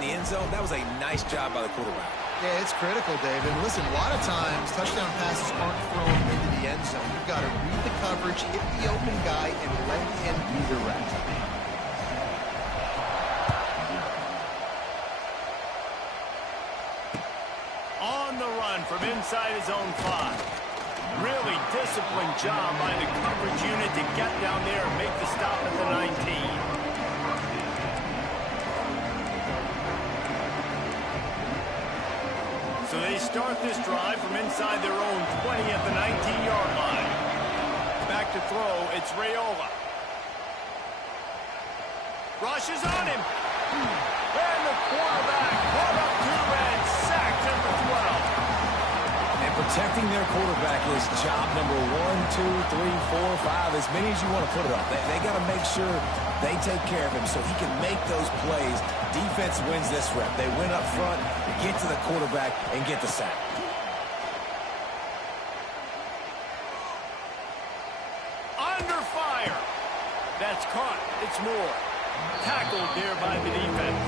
in the end zone, that was a nice job by the quarterback. Yeah, it's critical, David. Listen, a lot of times, touchdown passes aren't thrown into the end zone. You've got to read the coverage, hit the open guy, and let him be direct. On the run from inside his own 5. Really disciplined job by the coverage unit to get down there and make the stop at the 19. So they start this drive from inside their own 20 at the 19-yard line. Back to throw, it's Raiola. Rushes on him. And the quarterback caught up to and sacked at the 12. And protecting their quarterback is job number 1, 2, 3, 4, 5, as many as you want to put it up. They got to make sure they take care of him so he can make those plays. Defense wins this rep. They win up front, get to the quarterback, and get the sack. Under fire. That's caught. It's Moore. Tackled there by the defense.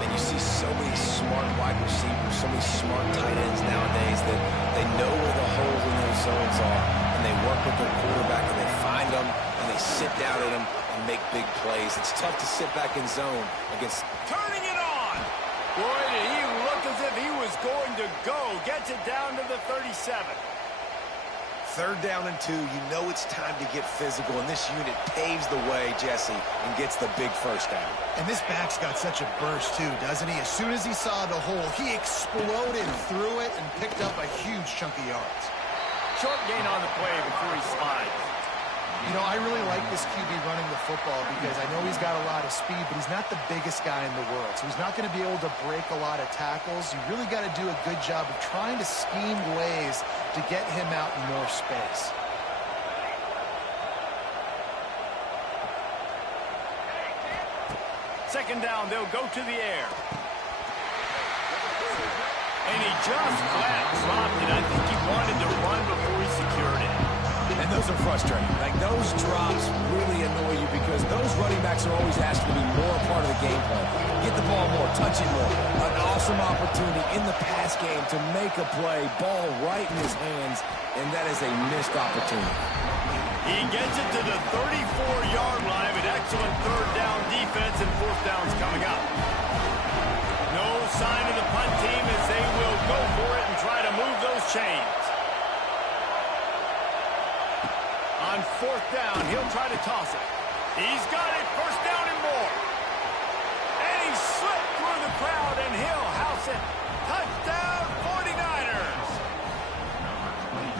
And you see so many smart wide receivers, so many smart tight ends nowadays that they know where the holes in those zones are, and they work with their quarterback, and they find them, and they sit down at them and make big plays. It's tough to sit back in zone against... Turning it on! Boy, did he look as if he was going to go. Gets it down to the 37. 3rd down and 2, you know it's time to get physical, and this unit paves the way, Jesse, and gets the big 1st down. And this back's got such a burst, too, doesn't he? As soon as he saw the hole, he exploded through it and picked up a huge chunk of yards. Short gain on the play before he slides. You know, I really like this QB running the football because I know he's got a lot of speed, but he's not the biggest guy in the world. So he's not going to be able to break a lot of tackles. You really got to do a good job of trying to scheme ways to get him out in more space. Second down, they'll go to the air. And he just flat dropped it. I think he wanted to run before he secured it. And those are frustrating. Like, those drops really annoy you because those running backs are always asked to be more a part of the game plan. Get the ball more, touch it more. An awesome opportunity in the pass game to make a play, ball right in his hands, and that is a missed opportunity. He gets it to the 34-yard line. An excellent 3rd down defense, and 4th down's coming up. No sign of the punt team as they will go for it and try to move those chains. On 4th down, he'll try to toss it. He's got it. 1st down and more. And he slipped through the crowd, and he'll house it. Touchdown, 49ers.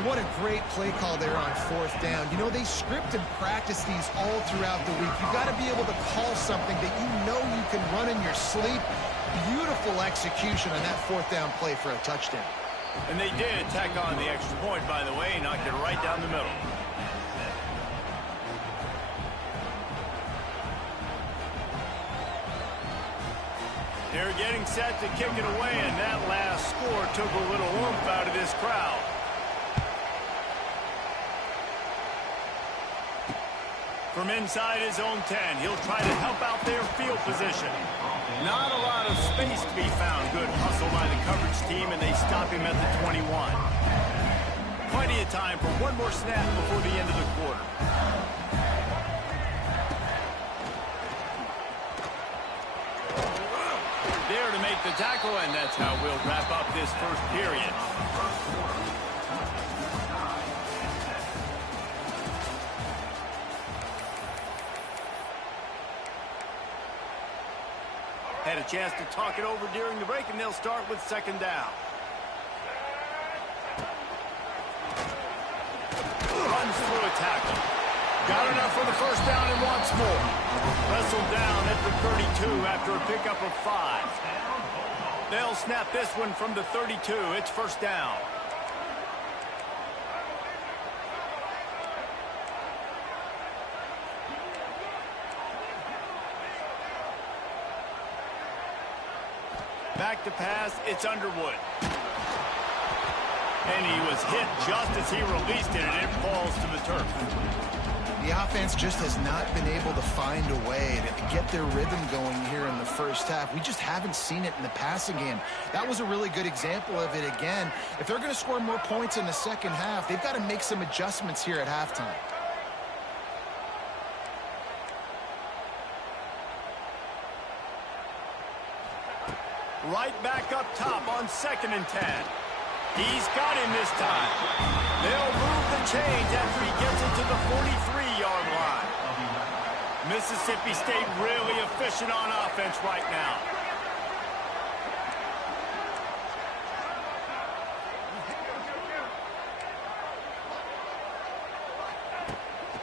What a great play call there on 4th down. You know, they script and practice these all throughout the week. You've got to be able to call something that you know you can run in your sleep. Beautiful execution on that 4th down play for a touchdown. And they did tack on the extra point, by the way, knocked it right down the middle. They're getting set to kick it away, and that last score took a little oomph out of this crowd. From inside his own 10, he'll try to help out their field position. Not a lot of space to be found. Good hustle by the coverage team, and they stop him at the 21. Plenty of time for one more snap before the end of the quarter. There to make the tackle, and that's how we'll wrap up this 1st period. Had a chance to talk it over during the break, and they'll start with 2nd down. Runs through a tackle. Got enough for the 1st down and wants more. Wrestled down at the 32 after a pickup of 5. They'll snap this one from the 32. It's 1st down. Back to pass, it's Underwood. And he was hit just as he released it, and it falls to the turf. The offense just has not been able to find a way to get their rhythm going here in the first half. We just haven't seen it in the passing game. That was a really good example of it again. If they're going to score more points in the second half, they've got to make some adjustments here at halftime. Right back up top on 2nd and 10. He's got him this time. They'll move the chains after he gets it to the 43-yard line. Mississippi State really efficient on offense right now.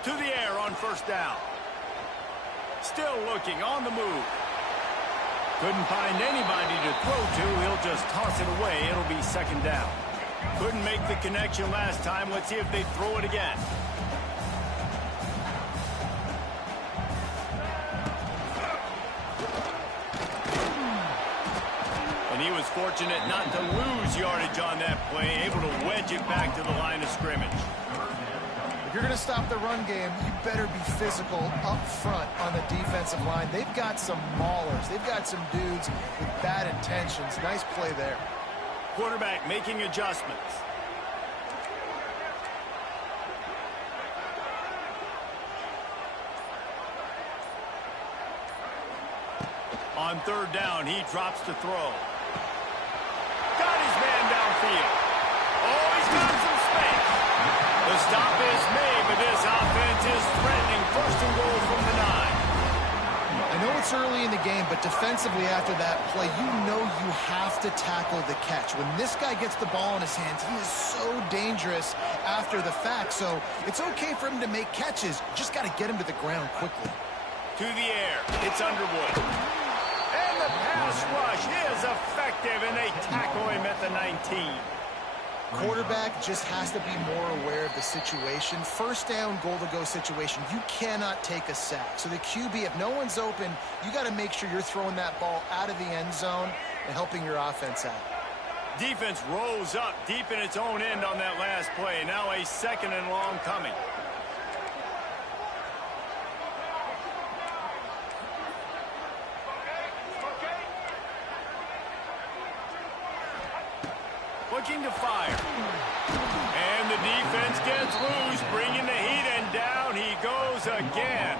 To the air on 1st down. Still looking on the move. Couldn't find anybody to throw to. He'll just toss it away. It'll be 2nd down. Couldn't make the connection last time. Let's see if they throw it again. And he was fortunate not to lose yardage on that play, able to wedge it back to the line of scrimmage. If you're going to stop the run game, you better be physical up front on the defensive line. They've got some maulers. They've got some dudes with bad intentions. Nice play there. Quarterback making adjustments. On 3rd down, he drops to throw. Got his man downfield. Oh, he's got some space. The stop is made, but this offense is threatening 1st and goal from the 9. I know it's early in the game, but defensively after that play, you know you have to tackle the catch. When this guy gets the ball in his hands, he is so dangerous after the fact. So it's okay for him to make catches. Just got to get him to the ground quickly. To the air. It's Underwood. And the pass rush is effective, and they tackle him at the 19. Quarterback just has to be more aware of the situation. 1st down, goal-to-go situation. You cannot take a sack. So the QB, if no one's open, you got to make sure you're throwing that ball out of the end zone and helping your offense out. Defense rose up deep in its own end on that last play. Now a 2nd and long coming. Looking to fire. And the defense gets loose, bringing the heat, and down he goes again.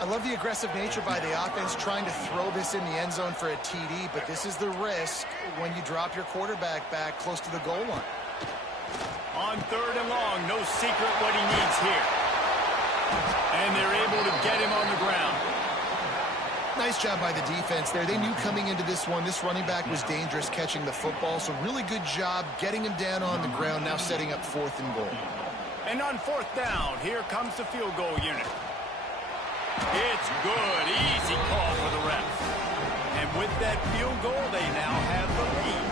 I love the aggressive nature by the offense trying to throw this in the end zone for a TD, but this is the risk when you drop your quarterback back close to the goal line. On 3rd and long, no secret what he needs here. And they're able to get him on the ground. Nice job by the defense there. They knew coming into this one, this running back was dangerous catching the football, so really good job getting him down on the ground, now setting up 4th and goal. And on 4th down, here comes the field goal unit. It's good. Easy call for the refs. And with that field goal, they now have the lead.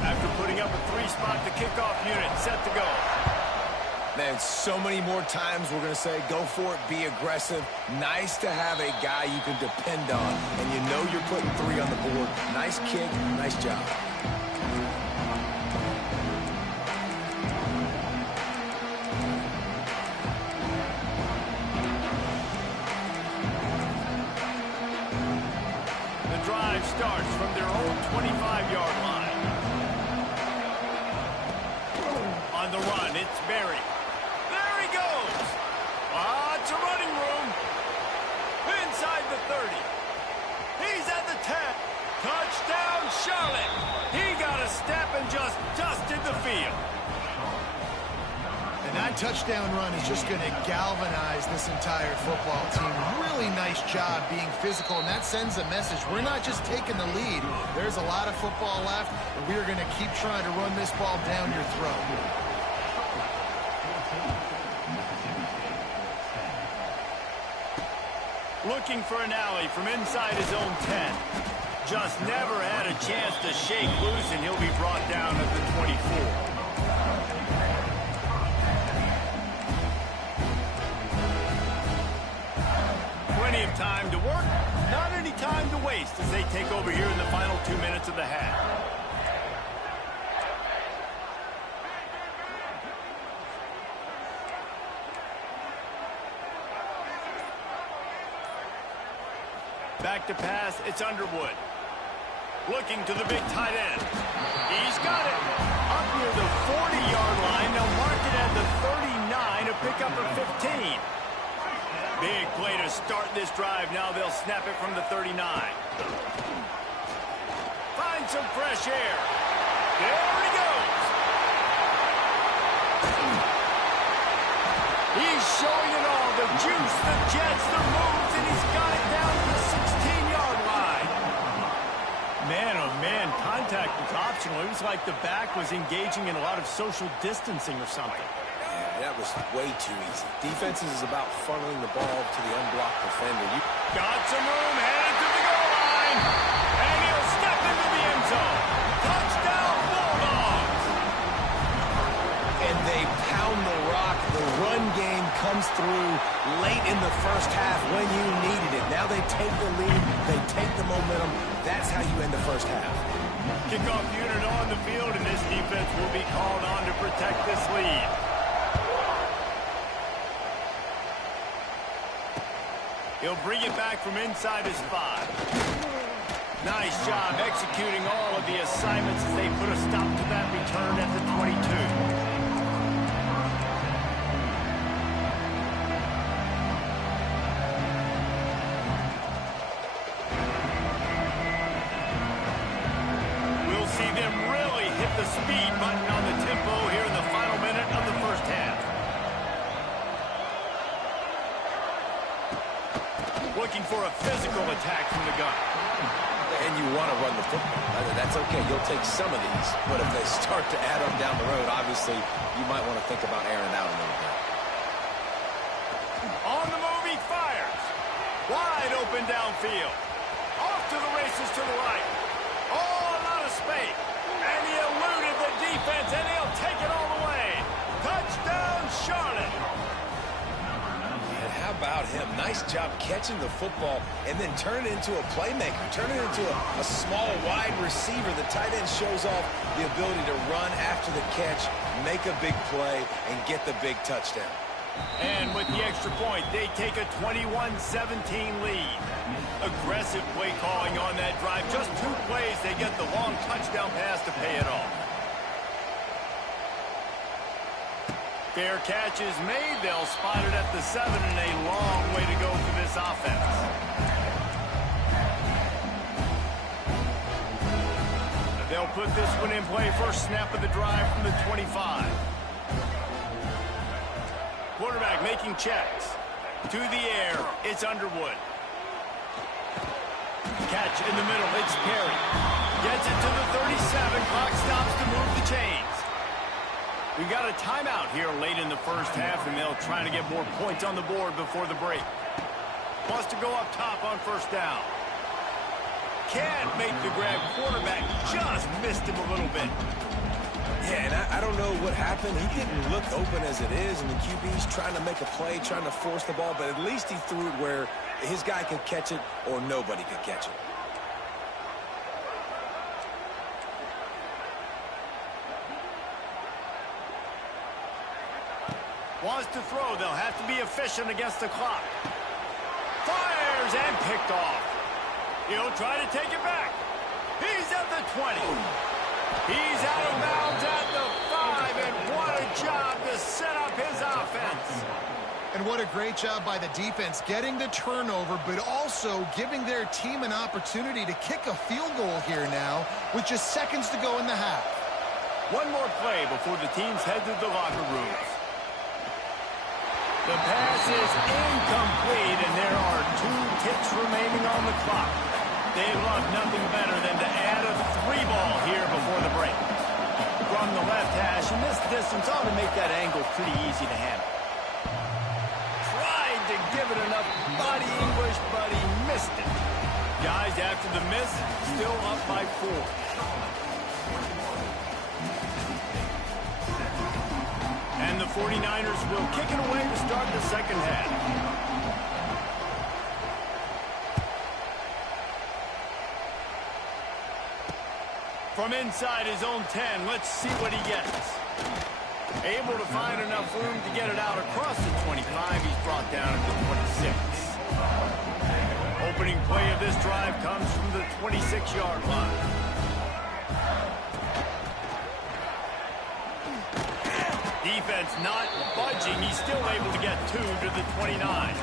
After putting up a 3-spot, the kickoff unit set to go. Man, so many more times we're going to say, go for it, be aggressive. Nice to have a guy you can depend on, and you know you're putting 3 on the board. Nice kick, nice job. The drive starts from their own 25-yard line. On the run, it's Berry. Lots of running room. Inside the 30. He's at the 10. Touchdown, Charlotte. He got a step and just dusted the field. And that touchdown run is just going to galvanize this entire football team. Really nice job being physical, and that sends a message. We're not just taking the lead. There's a lot of football left, and we are going to keep trying to run this ball down your throat. Looking for an alley from inside his own 10. Just never had a chance to shake loose, and he'll be brought down at the 24. Plenty of time to work, not any time to waste as they take over here in the final 2 minutes of the half. Back to pass, it's Underwood. Looking to the big tight end. He's got it. Up near the 40-yard line. They'll mark it at the 39 to pick up a 15. Big play to start this drive. Now they'll snap it from the 39. Find some fresh air. There he goes. He's showing it all. The juice, the jets, the moves, and he's got it down to the 16-yard line. Man, oh man, contact was optional. It was like the back was engaging in a lot of social distancing or something. Yeah, that was way too easy. Defenses is about funneling the ball to the unblocked defender. Got some room, headed to the goal line, and he'll step into the end zone. Touchdown, Bulldogs! And they pound the rock. The run game comes through late in the first half when you needed it. Now they take the lead. They take the momentum. That's how you end the first half. Kickoff unit on the field, and this defense will be called on to protect this lead. He'll bring it back from inside his 5. Nice job executing all of the assignments as they put a stop to that return at the 22. The speed button on the tempo here in the final minute of the first half. Looking for a physical attack from the gun. And you want to run the football. That's okay. You'll take some of these. But if they start to add up down the road, obviously, you might want to think about airing out a little bit. On the move, he fires. Wide open downfield. Off to the races to the right. Oh, a lot of space. And he eluded the defense, and he'll take it all the way. Touchdown, Charlotte. And how about him? Nice job catching the football and then turn it into a playmaker. Turn it into a small, wide receiver. The tight end shows off the ability to run after the catch, make a big play, and get the big touchdown. And with the extra point, they take a 21-17 lead. Aggressive play calling on that drive. Just 2 plays, they get the long touchdown pass to pay it off. Fair catch is made. They'll spot it at the 7, and a long way to go for this offense. They'll put this one in play. First snap of the drive from the 25. Quarterback making checks. To the air, it's Underwood. Catch in the middle, it's Perry. Gets it to the 37, clock stops to move the chains. We got a timeout here late in the first half, and they'll try to get more points on the board before the break. Wants to go up top on first down. Can't make the grab. Quarterback just missed him a little bit. Yeah, and I don't know what happened. He didn't look open as it is, and the QB's trying to make a play, trying to force the ball, but at least he threw it where his guy could catch it or nobody could catch it. Wants to throw. They'll have to be efficient against the clock. Fires and picked off. He'll try to take it back. He's at the 20. He's out of bounds at the 5, and what a job to set up his offense. And what a great job by the defense getting the turnover, but also giving their team an opportunity to kick a field goal here now with just seconds to go in the half. One more play before the teams head to the locker rooms. The pass is incomplete, and there are 2 ticks remaining on the clock. They love nothing better than to add a 3-ball here before the break. From the left hash, and this distance ought to make that angle pretty easy to handle. Tried to give it enough body English, but he missed it. Guys, after the miss, still up by 4. And the 49ers will kick it away to start the second half. From inside his own 10, let's see what he gets. Able to find enough room to get it out across the 25. He's brought down to the 26. opening play of this drive comes from the 26-yard line. Defense not budging. He's still able to get 2 to the 29.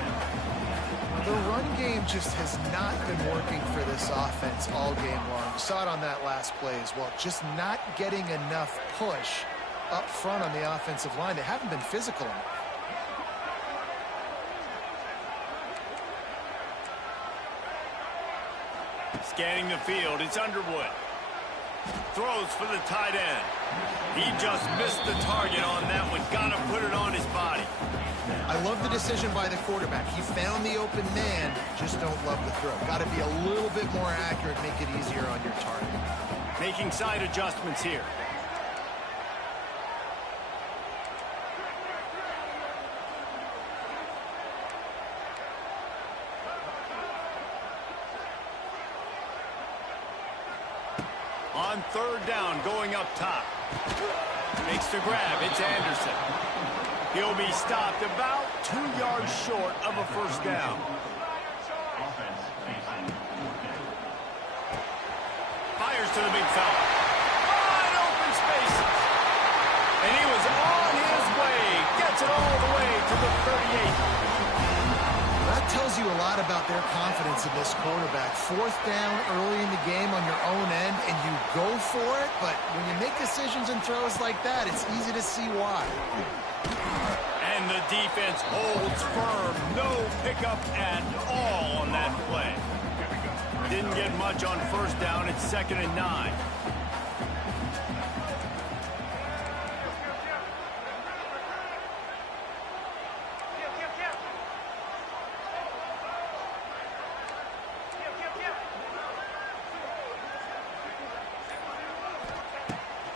The run game just has not been working for this offense all game long. You saw it on that last play as well. Just not getting enough push up front on the offensive line. They haven't been physical enough. Scanning the field, it's Underwood. Throws for the tight end. He just missed the target on that one. Got to put it on his body. I love the decision by the quarterback. He found the open man, just don't love the throw. Got to be a little bit more accurate, make it easier on your target. Making side adjustments here. On third down, going up top. Makes the grab. It's Anderson. He'll be stopped about 2 yards short of a first down. Fires to the big fella. Wide open spaces. And he was on his way. Gets it all the way to the 38. That tells you a lot about their confidence in this quarterback. Fourth down early in the game on your own end, and you go for it, but when you make decisions and throws like that, it's easy to see why. And the defense holds firm. No pickup at all on that play. Didn't get much on first down. It's 2nd and 9.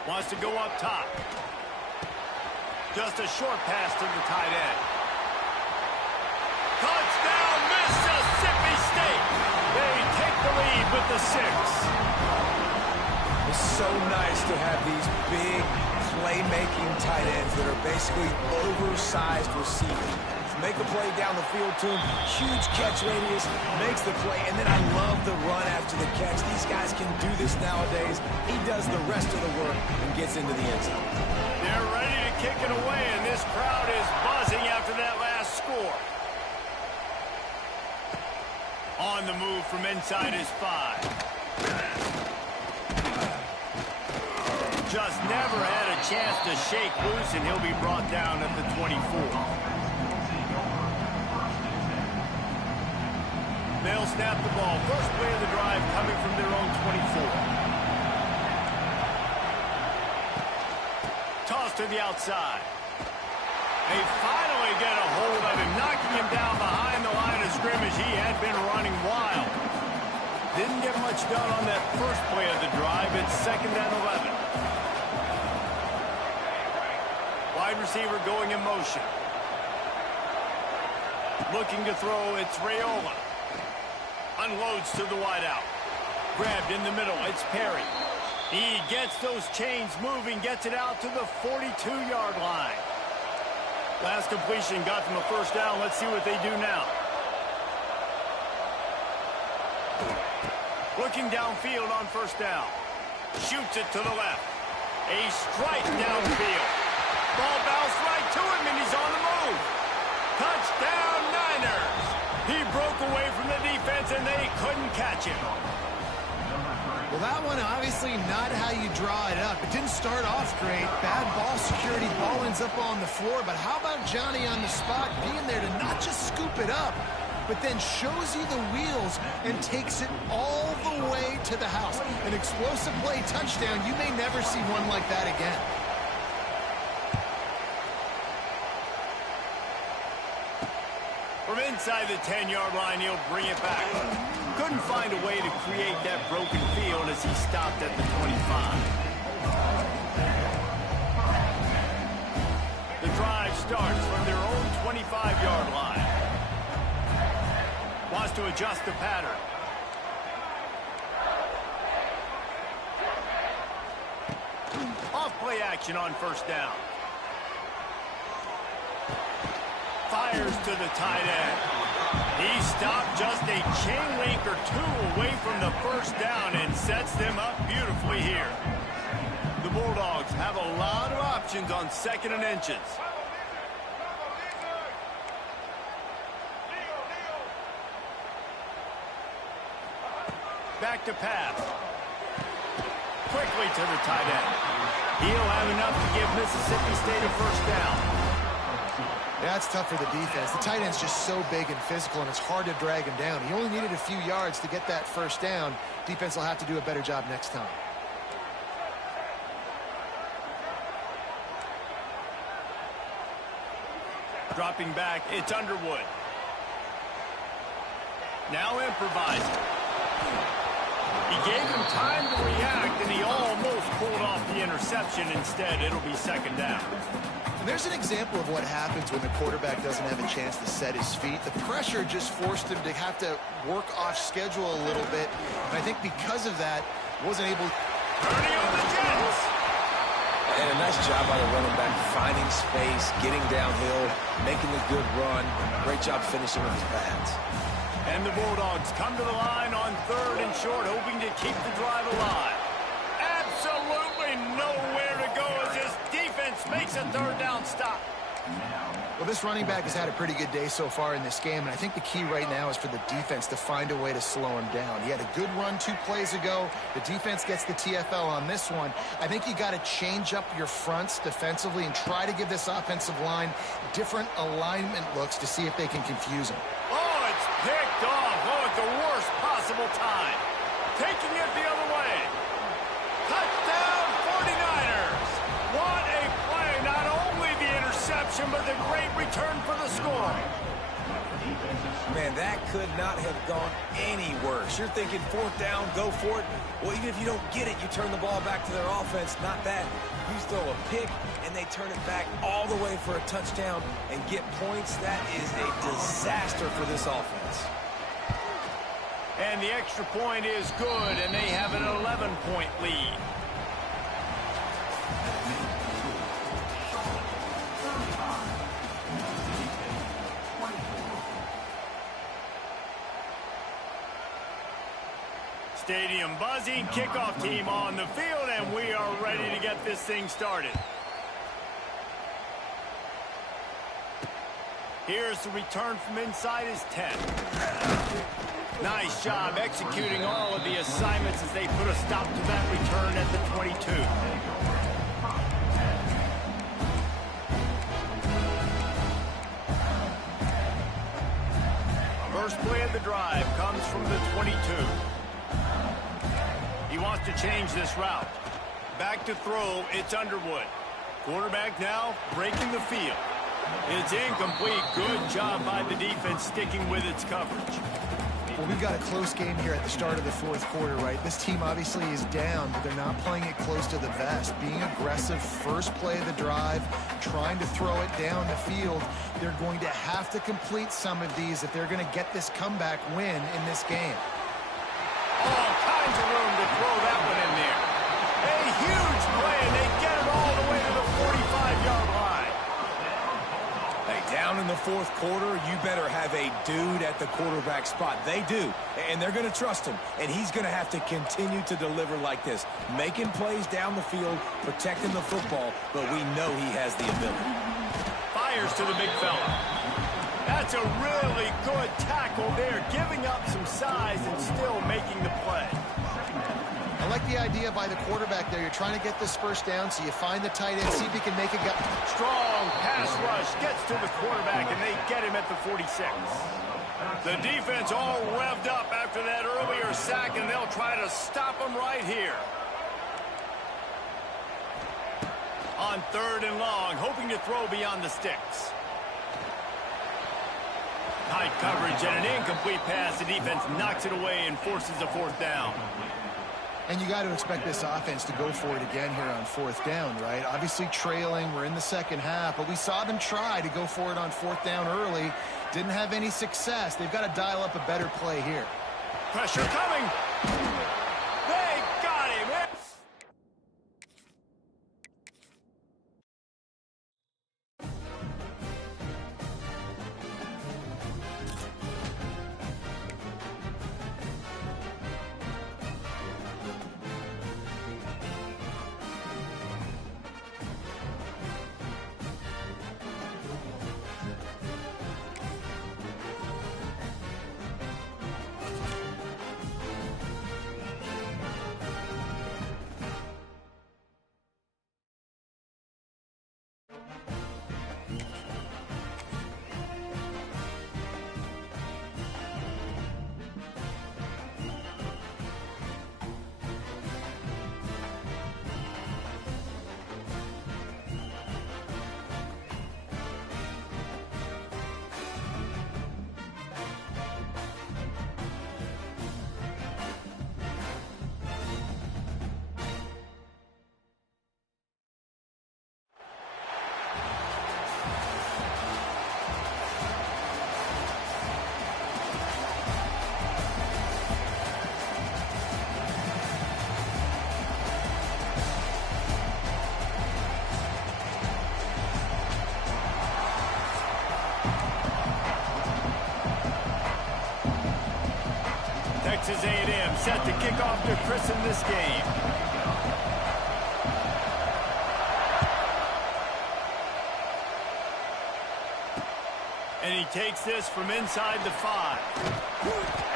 Wants to go up top. Just a short pass to the tight end. Touchdown, Mississippi State. They take the lead with the 6. It's so nice to have these big playmaking tight ends that are basically oversized receivers. Make a play down the field to him. Huge catch radius, makes the play, and then I love the run after the catch. These guys can do this nowadays. He does the rest of the work and gets into the end zone. They're ready to kick it away, and this crowd is buzzing after that last score. On the move from inside his 5. Just never had a chance to shake loose, and he'll be brought down at the 24. They'll snap the ball. First play of the drive coming from their own 24. Toss to the outside. They finally get a hold of him, knocking him down behind the line of scrimmage. He had been running wild. Didn't get much done on that first play of the drive. It's 2nd and 11. Wide receiver going in motion. Looking to throw, it's Raiola. Unloads to the wideout. Grabbed in the middle. It's Perry. He gets those chains moving, gets it out to the 42-yard line. Last completion got them a first down. Let's see what they do now. Looking downfield on first down. Shoots it to the left. A strike downfield. Ball bounced right to him, and he's on the move. Touchdown, Niners. He broke away from the defense, and they couldn't catch him. Well, that one obviously not how you draw it up. It didn't start off great. Bad ball security. Ball ends up on the floor. But how about Johnny on the spot being there to not just scoop it up, but then shows you the wheels and takes it all the way to the house. An explosive play touchdown. You may never see one like that again. From inside the 10-yard line, he'll bring it back. Couldn't find a way to create that broken field as he stopped at the 25. The drive starts from their own 25-yard line. Wants to adjust the pattern. Off play action on first down. Fires to the tight end. He stopped just a chain link or two away from the first down and sets them up beautifully here. The Bulldogs have a lot of options on 2nd and inches. Back to pass. Quickly to the tight end. He'll have enough to give Mississippi State a first down. Yeah, it's tough for the defense. The tight end's just so big and physical, and it's hard to drag him down. He only needed a few yards to get that first down. Defense will have to do a better job next time. Dropping back, it's Underwood. Now improvising. He gave him time to react, and he almost pulled off the interception. Instead, it'll be 2nd down. And there's an example of what happens when the quarterback doesn't have a chance to set his feet. The pressure just forced him to have to work off schedule a little bit. And I think because of that, wasn't able... Turning on the Jets! And a nice job by the running back, finding space, getting downhill, making a good run. Great job finishing with his pads. And the Bulldogs come to the line on 3rd and short, hoping to keep the drive alive. Absolutely nowhere to go as this defense makes a 3rd down stop. Well, this running back has had a pretty good day so far in this game, and I think the key right now is for the defense to find a way to slow him down. He had a good run 2 plays ago. The defense gets the TFL on this one. I think you got to change up your fronts defensively and try to give this offensive line different alignment looks to see if they can confuse him. Oh, it's picked off. Oh, at the worst possible time. Taking it the other way. Touchdown, 49ers. What a play. Not only the interception, but the great return for the score. Man, that could not have gone any worse. You're thinking 4th down, go for it. Well, even if you don't get it, you turn the ball back to their offense. Not that. You throw a pick, and they turn it back all the way for a touchdown and get points. That is a disaster for this offense. And the extra point is good, and they have an 11-point lead. Stadium buzzing, kickoff team on the field, and we are ready to get this thing started. Here's the return from inside his 10. Nice job executing all of the assignments as they put a stop to that return at the 22. First play of the drive comes from the 22. He wants to change this route. Back to throw, it's Underwood. Quarterback now breaking the field. It's incomplete. Good job by the defense sticking with its coverage. Well, we've got a close game here at the start of the 4th quarter, right? This team obviously is down, but they're not playing it close to the vest. Being aggressive, first play of the drive, trying to throw it down the field. They're going to have to complete some of these if they're going to get this comeback win in this game. All kinds of room to throw that one in there. A huge play, and they get it all the way to the 45-yard line. Hey, down in the 4th quarter, you better have a dude at the quarterback spot. They do, and they're going to trust him, and he's going to have to continue to deliver like this, making plays down the field, protecting the football, but we know he has the ability. Fires to the big fella. That's a really good tackle there, giving up some size and still making the play. I like the idea by the quarterback there. You're trying to get this first down, so you find the tight end, see if he can make a guy. Strong pass rush gets to the quarterback, and they get him at the 46. The defense all revved up after that earlier sack, and they'll try to stop him right here. On 3rd and long, hoping to throw beyond the sticks. Tight coverage and an incomplete pass. The defense knocks it away and forces a 4th down. And you got to expect this offense to go for it again here on 4th down, right? Obviously trailing, we're in the 2nd half, but we saw them try to go for it on 4th down early. Didn't have any success. They've got to dial up a better play here. Pressure coming. They got him. Texas A&M set to kick off to christen this game. And he takes this from inside the 5.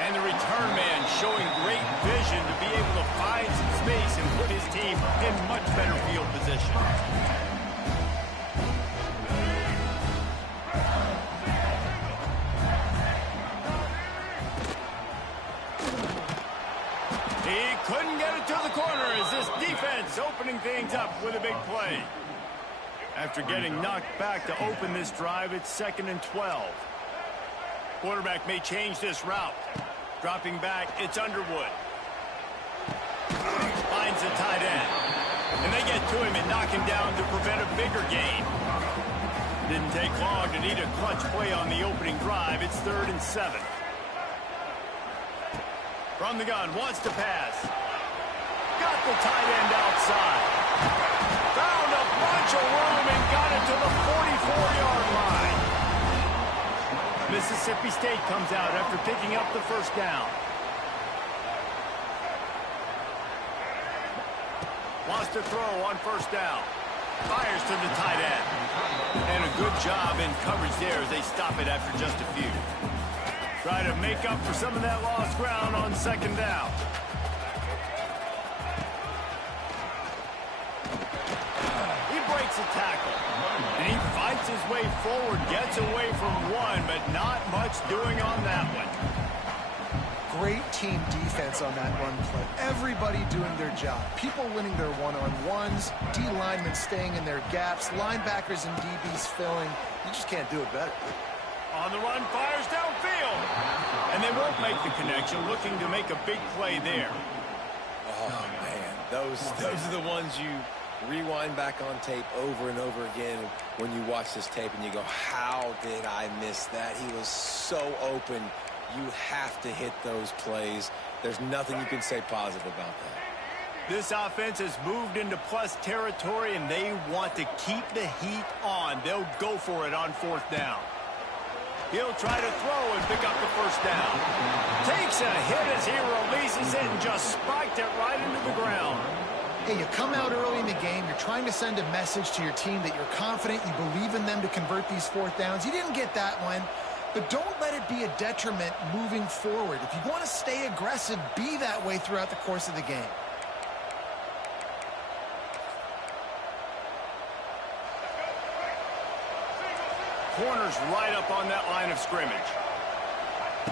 And the return man showing great vision to be able to find some space and put his team in much better field position. He couldn't get it to the corner as this defense opening things up with a big play. After getting knocked back to open this drive, it's 2nd and 12. Quarterback may change this route. Dropping back, it's Underwood. Finds the tight end. And they get to him and knock him down to prevent a bigger gain. Didn't take long to need a clutch play on the opening drive. It's 3rd and 7. From the gun, wants to pass. Got the tight end outside. Found a bunch of room and got it to the 44-yard line. Mississippi State comes out after picking up the first down. Wants to throw on first down. Fires to the tight end. And a good job in coverage there as they stop it after just a few. Try to make up for some of that lost ground on 2nd down. He breaks a tackle. And he fights his way forward, gets away from one, but not much doing on that one. Great team defense on that run play. Everybody doing their job. People winning their one-on-ones, D linemen staying in their gaps, linebackers and DBs filling. You just can't do it better. On the run, fires downfield. And they won't make the connection, looking to make a big play there. Oh, man. Those are the ones you rewind back on tape over and over again when you watch this tape and you go, how did I miss that? He was so open. You have to hit those plays. There's nothing you can say positive about that. This offense has moved into plus territory, and they want to keep the heat on. They'll go for it on 4th down. He'll try to throw and pick up the first down. Takes a hit as he releases it and just spiked it right into the ground. Hey, you come out early in the game, you're trying to send a message to your team that you're confident, you believe in them to convert these 4th downs. You didn't get that one, but don't let it be a detriment moving forward. If you want to stay aggressive, be that way throughout the course of the game. Corners right up on that line of scrimmage.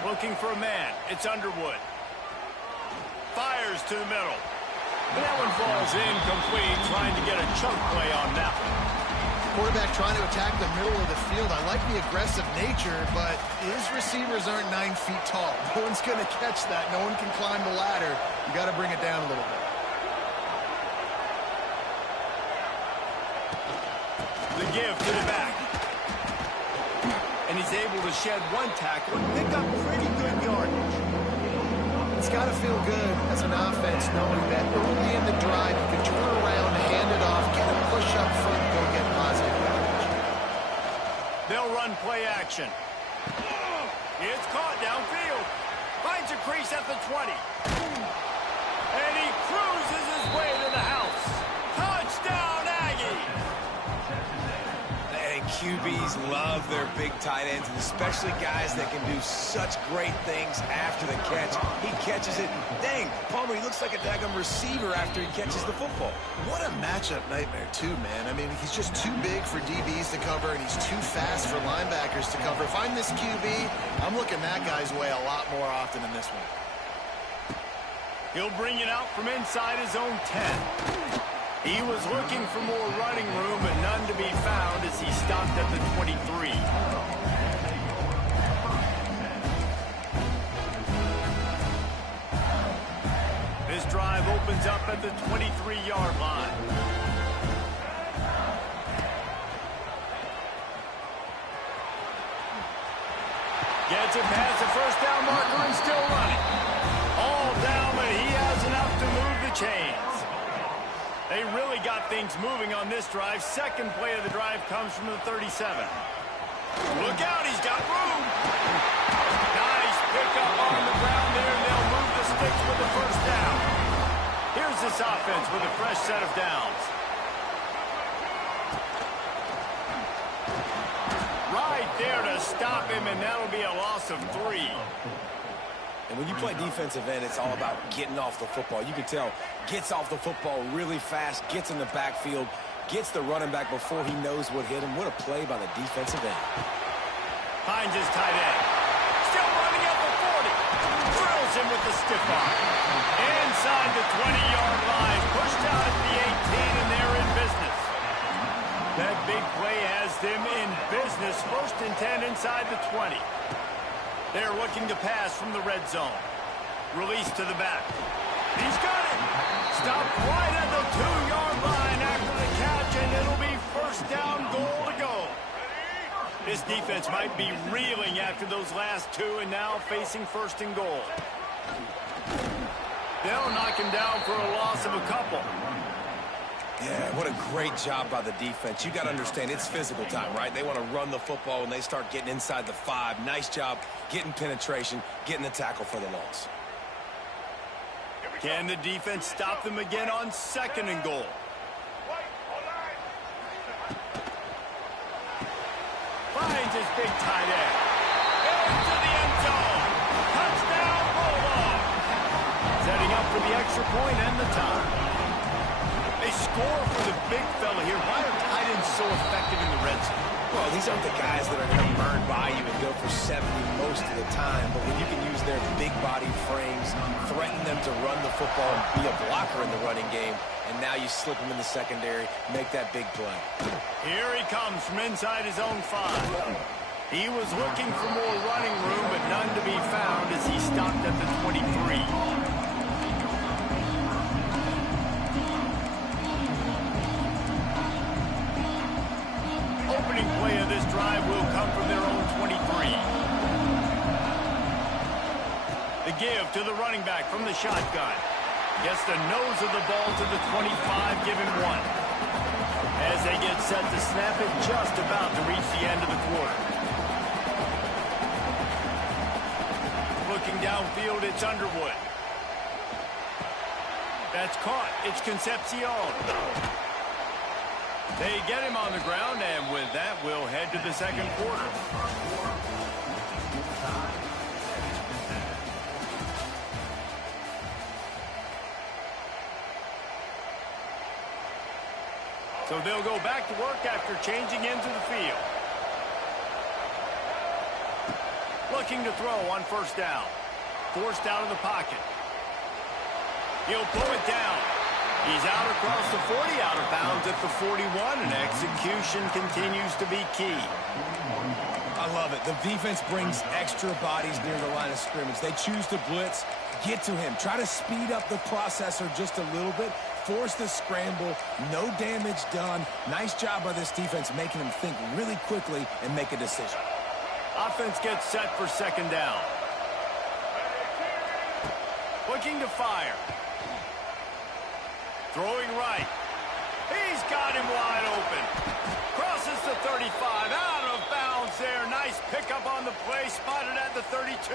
Looking for a man. It's Underwood. Fires to the middle. And that one falls incomplete, trying to get a chunk play on that one. Quarterback trying to attack the middle of the field. I like the aggressive nature, but his receivers aren't 9 feet tall. No one's going to catch that. No one can climb the ladder. You got to bring it down a little bit. The give to the back. And he's able to shed one tackle and pick up pretty good yardage. It's got to feel good as an offense knowing that early in the drive you can turn around, hand it off, get a push up front, go get positive yardage. They'll run play action. It's caught downfield. Finds a crease at the 20. And he cruises his way to the house. Touchdown, Aggie! And QBs love their big tight ends, and especially guys that can do such great things after the catch. He catches it. Dang, Palmer, he looks like a daggum receiver after he catches the football. What a matchup nightmare, too, man. I mean, he's just too big for DBs to cover, and he's too fast for linebackers to cover. If I'm this QB, I'm looking that guy's way a lot more often than this one. He'll bring it out from inside his own 10. He was looking for more running room, but none to be found as he stopped at the 23. This drive opens up at the 23-yard line. Gets it past the first down marker and still running. All down, but he has enough to move the chains. They really got things moving on this drive. Second play of the drive comes from the 37. Look out, he's got room. Nice pickup on the ground there, and they'll move the this offense with a fresh set of downs. Right there to stop him, and that'll be a loss of 3. And when you play defensive end, it's all about getting off the football. You can tell, gets off the football really fast, gets in the backfield, gets the running back before he knows what hit him. What a play by the defensive end. Hines is tight end. Still running at the 40. Drills him with the stiff arm. Inside the 20-yard line. Pushed out at the 18, and they're in business. That big play has them in business. 1st and 10 inside the 20. They're looking to pass from the red zone. Release to the back. He's got it. Stopped right at the 2-yard line after the catch, and it'll be 1st down, goal to go. This defense might be reeling after those last 2 and now facing 1st and goal. They'll knock him down for a loss of a couple. Yeah, what a great job by the defense. You got to understand, it's physical time, right? They want to run the football and they start getting inside the 5. Nice job getting penetration, getting the tackle for the loss. Can the defense stop them again on 2nd and goal? Finds his big tight end. Into the end zone. Touchdown, Bulldog. Setting up for the extra point and the time. They score for the big fella here. Why are tight ends so effective in the red zone? Well, these aren't the guys that are going to burn by you and go for 70 most of the time, but when you can use their big body frames, threaten them to run the football and be a blocker in the running game, and now you slip them in the secondary, make that big play. Here he comes from inside his own 5. He was looking for more running room, but none to be found as he stopped at the 23. Opening play of this drive will come from their own 23. The give to the running back from the shotgun. Gets the nose of the ball to the 25, give him 1. As they get set to snap it, just about to reach the end of the quarter. Looking downfield, it's Underwood. That's caught. It's Concepcion. They get him on the ground, and with that, we'll head to the 2nd quarter. So they'll go back to work after changing into the field. Looking to throw on 1st down. Forced out of the pocket. He'll pull it down. He's out across the 40, out of bounds at the 41, and execution continues to be key. I love it. The defense brings extra bodies near the line of scrimmage. They choose to blitz, get to him, try to speed up the processor just a little bit, force the scramble, no damage done. Nice job by this defense making him think really quickly and make a decision. Offense gets set for 2nd down. Looking to fire. Throwing right. He's got him wide open. Crosses the 35. Out of bounds there. Nice pickup on the play. Spotted at the 32.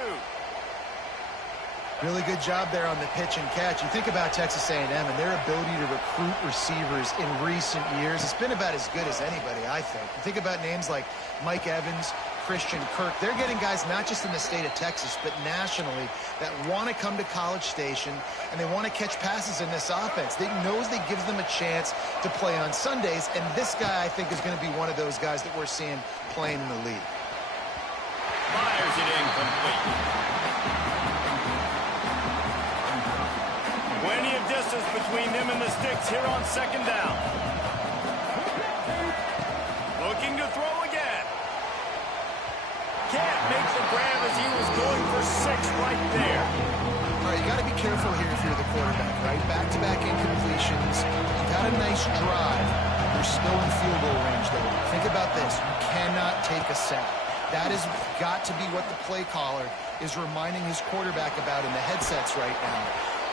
Really good job there on the pitch and catch. You think about Texas A&M and their ability to recruit receivers in recent years. It's been about as good as anybody, I think. You think about names like Mike Evans, Christian Kirk. They're getting guys not just in the state of Texas, but nationally that want to come to College Station and they want to catch passes in this offense. They knows that gives them a chance to play on Sundays, and this guy, I think, is going to be one of those guys that we're seeing playing in the league. Fires it incomplete. Plenty of distance between them and the sticks here on 2nd down. Looking to throw again. Can't make the grab as he was going for 6 right there. All right, you got to be careful here if you're the quarterback, right? Back-to-back incompletions. You got a nice drive. You're still in field goal range, though. Think about this. You cannot take a sack. That has got to be what the play caller is reminding his quarterback about in the headsets right now.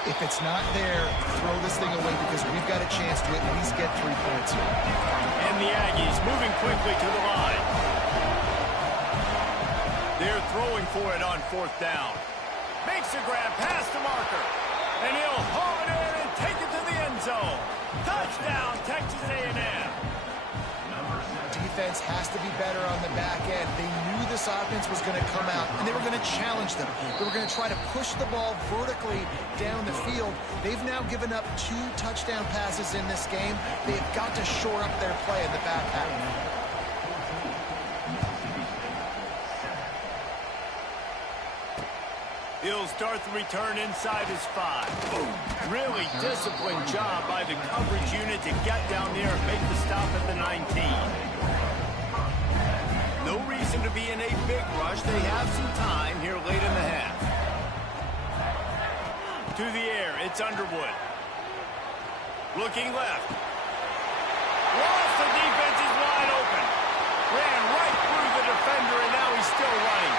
If it's not there, throw this thing away because we've got a chance to at least get 3 points here. And the Aggies moving quickly to the line. They're throwing for it on 4th down. Makes a grab past the marker. And he'll haul it in and take it to the Touchdown, Texas A&M. Defense has to be better on the back end. They knew this offense was going to come out, and they were going to challenge them. They were going to try to push the ball vertically down the field. They've now given up 2 touchdown passes in this game. They've got to shore up their play in the back half. He'll start the return inside his 5. Really disciplined job by the coverage unit to get down there and make the stop at the 19. No reason to be in a big rush. They have some time here late in the half. To the air, it's Underwood. Looking left. Lost, the defense is wide open. Ran right through the defender, and now he's still running.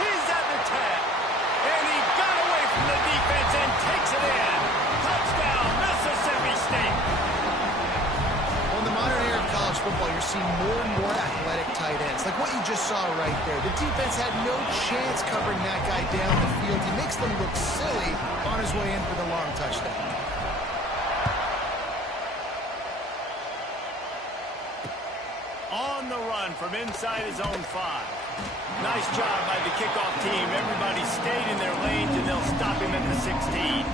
He's at the 10. And he got away from the defense and takes it in. Touchdown, Mississippi State. Well, in the modern era of college football, you're seeing more and more athletic tight ends. Like what you just saw right there. The defense had no chance covering that guy down the field. He makes them look silly on his way in for the long touchdown. On the run from inside his own 5. Nice job by the kickoff team. Everybody stayed in their lanes, and they'll stop him at the 16.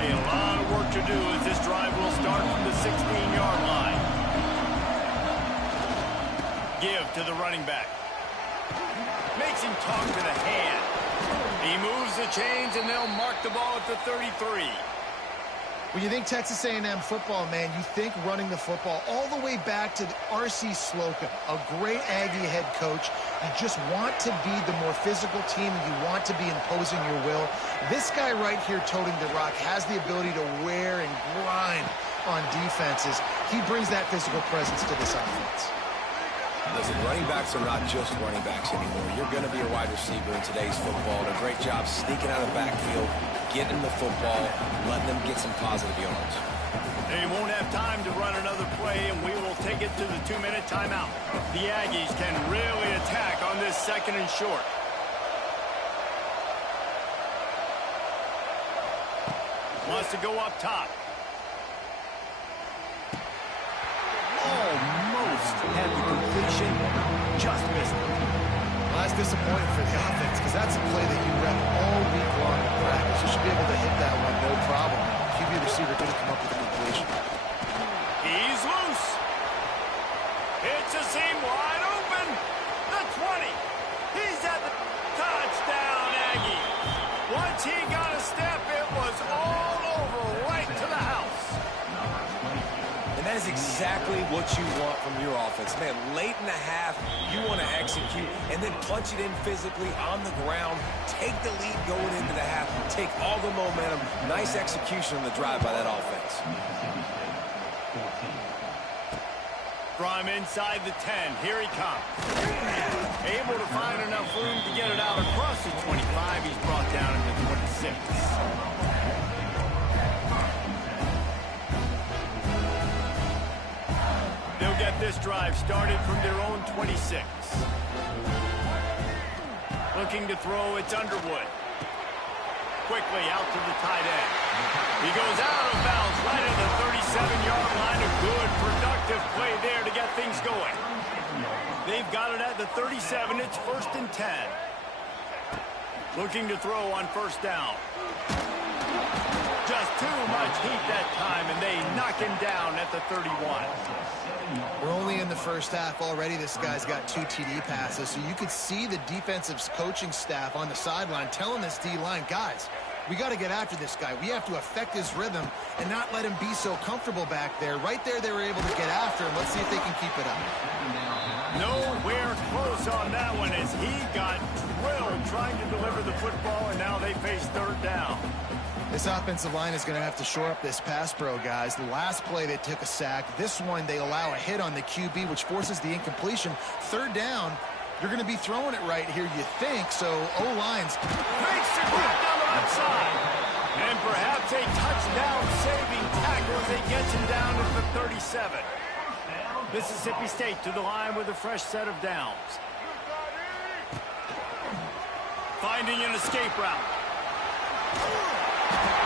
A lot of work to do as this drive will start from the 16-yard line. Give to the running back. Makes him talk to the hand. He moves the chains, and they'll mark the ball at the 33. When you think Texas A&M football, man, you think running the football all the way back to R.C. Slocum, a great Aggie head coach. You just want to be the more physical team, and you want to be imposing your will. This guy right here toting the rock has the ability to wear and grind on defenses. He brings that physical presence to this offense. Listen, running backs are not just running backs anymore. You're going to be a wide receiver in today's football. And a great job sneaking out of the backfield, getting the football, letting them get some positive yards. They won't have time to run another play, and we will take it to the 2-minute timeout. The Aggies can really attack on this 2nd and short. Wants to go up top. Almost had the completion, just missed it. Well, that's disappointing for the offense because that's a play that you rep all week long in practice. You should be able to hit that one, no problem. QB receiver didn't come up with the completion. He's loose. It's a seam wide open. The 20. He's at the touchdown, Aggie. Once he got a step, it was all over right to the house. And that is exactly what you want from your offense. Man, late in the half, you want to execute and then punch it in physically on the ground. Take the lead going into the half. Take all the momentum. Nice execution on the drive by that offense. From inside the 10, here he comes. Able to find enough room to get it out across the 25. He's brought down into the 26. They'll get this drive started from their own 26. Looking to throw, it's Underwood. Quickly out to the tight end. He goes out of bounds right at the 37-yard line. A good, productive play there to get things going. They've got it at the 37. It's 1st and 10. Looking to throw on 1st down. Just too much heat that time, and they knock him down at the 31. We're only in the first half already. This guy's got 2 TD passes, so you could see the defensive coaching staff on the sideline telling this D-line, guys, we got to get after this guy. We have to affect his rhythm and not let him be so comfortable back there. Right there, they were able to get after him. Let's see if they can keep it up. Nowhere close on that one as he got drilled trying to deliver the football, and now they face 3rd down. This offensive line is going to have to shore up this pass pro, guys. The last play, they took a sack. This one, they allow a hit on the QB, which forces the incompletion. 3rd down, you're going to be throwing it right here, you think. So, O-lines. Makes the grab down the left side. And perhaps a touchdown-saving tackle as they get him down to the 37. Mississippi State to the line with a fresh set of downs. Finding an escape route.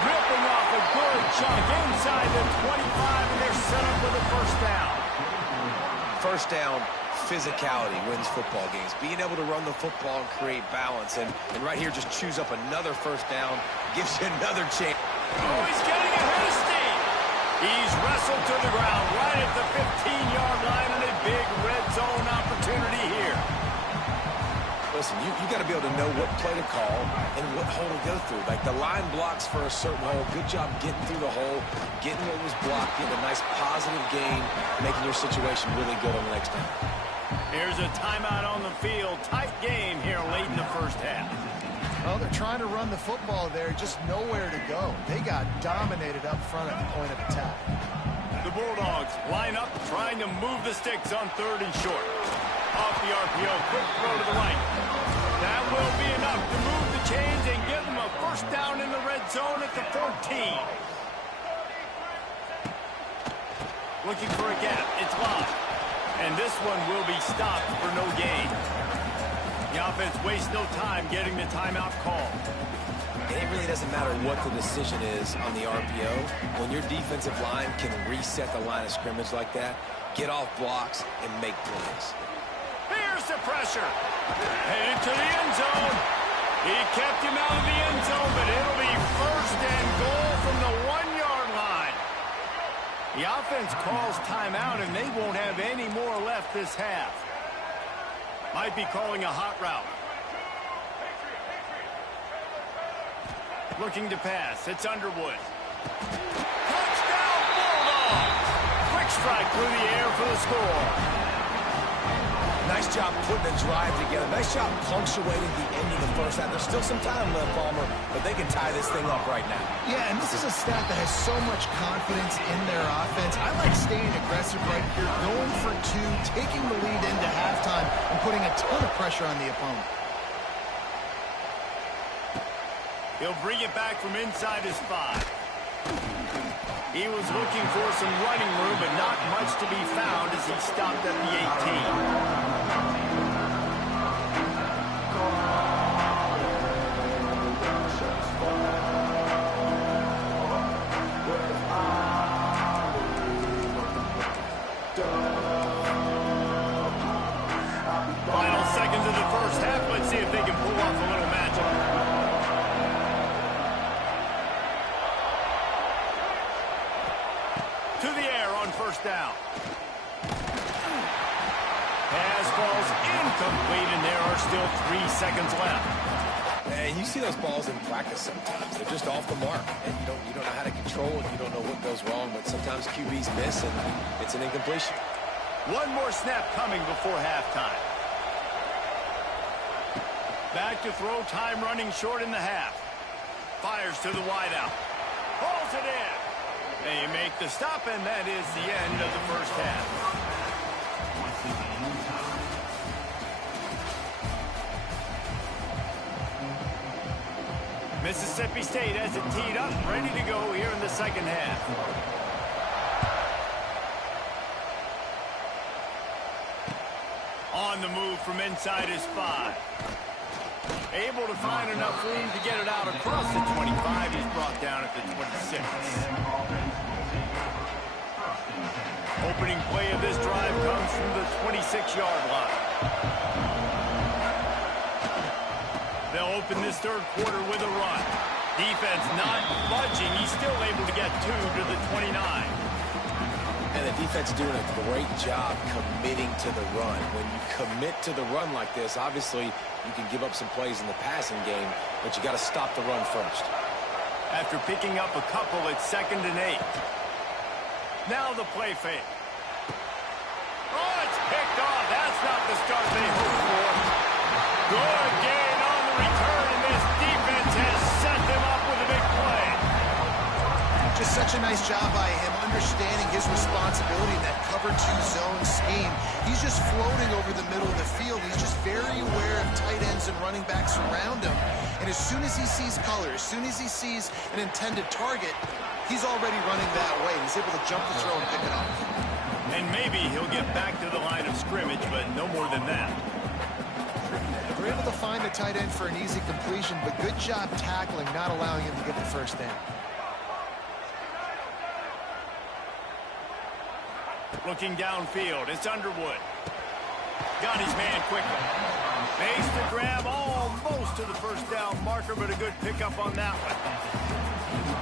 Ripping off a good chunk inside the 25, and they're set up with a first down. First down, physicality wins football games. Being able to run the football and create balance. And right here, just choose up another first down, gives you another chance. Oh, he's getting ahead of steam. He's wrestled to the ground right at the 15-yard line, and a big red zone opportunity here. Listen, you got to be able to know what play to call and what hole to go through. Like, the line blocks for a certain hole. Good job getting through the hole, getting what was blocked, getting a nice positive gain, making your situation really good on the next down. Here's a timeout on the field. Tight game here late in the first half. Well, they're trying to run the football there, just nowhere to go. They got dominated up front at the point of attack. The Bulldogs line up, trying to move the sticks on 3rd and short. Off the RPO, quick throw to the right. That will be enough to move the chains and give them a first down in the red zone at the 14. Looking for a gap. It's lost. And this one will be stopped for no gain. The offense wastes no time getting the timeout call. And it really doesn't matter what the decision is on the RPO. When your defensive line can reset the line of scrimmage like that, get off blocks, and make plays. Here's the pressure. Headed to the end zone. He kept him out of the end zone, but it'll be first and goal from the 1-yard line. The offense calls timeout, and they won't have any more left this half. Might be calling a hot route. Looking to pass. It's Underwood. Touchdown, Bulldogs! Quick strike through the air for the score. Nice job putting a drive together. Nice job punctuating the end of the first half. There's still some time left, Palmer, but they can tie this thing up right now. Yeah, and this is a staff that has so much confidence in their offense. I like staying aggressive right here, going for 2, taking the lead into halftime, and putting a ton of pressure on the opponent. He'll bring it back from inside his 5. He was looking for some running room, but not much to be found as he stopped at the 18. Final seconds of the first half. Let's see if they can pull off a little magic. To the air on first down. Pass falls incomplete, and there are still 3 seconds left. And you see those balls in practice sometimes. They're just off the mark, and you don't know how to control it. You don't know what goes wrong, but sometimes QBs miss, and it's an incompletion. One more snap coming before halftime. Back to throw, time running short in the half. Fires to the wideout. Pulls it in. They make the stop, and that is the end of the first half. Mississippi State has it teed up, ready to go here in the second half. On the move from inside his 5. Able to find enough room to get it out across the 25. He's brought down at the 26. Opening play of this drive comes from the 26-yard line. They'll open this third quarter with a run. Defense not budging. He's still able to get 2 to the 29. And the defense doing a great job committing to the run. When you commit to the run like this, obviously you can give up some plays in the passing game, but you got to stop the run first. After picking up a couple, it's 2nd and 8. Now the play fake. Oh, it's picked off. That's not the start they hoped for. Good gain on the return, and this defense has set them up with a big play. Just such a nice job by him, understanding his responsibility in that cover 2 zone scheme. He's just floating over the middle of the field. He's just very aware of tight ends and running backs around him. And as soon as he sees color, as soon as he sees an intended target, he's already running that way. He's able to jump the throw and pick it off. And maybe he'll get back to the line of scrimmage, but no more than that. They're able to find the tight end for an easy completion, but good job tackling, not allowing him to get the first down. Looking downfield, it's Underwood. Got his man quickly. Makes the grab almost to the first down marker, but a good pickup on that one.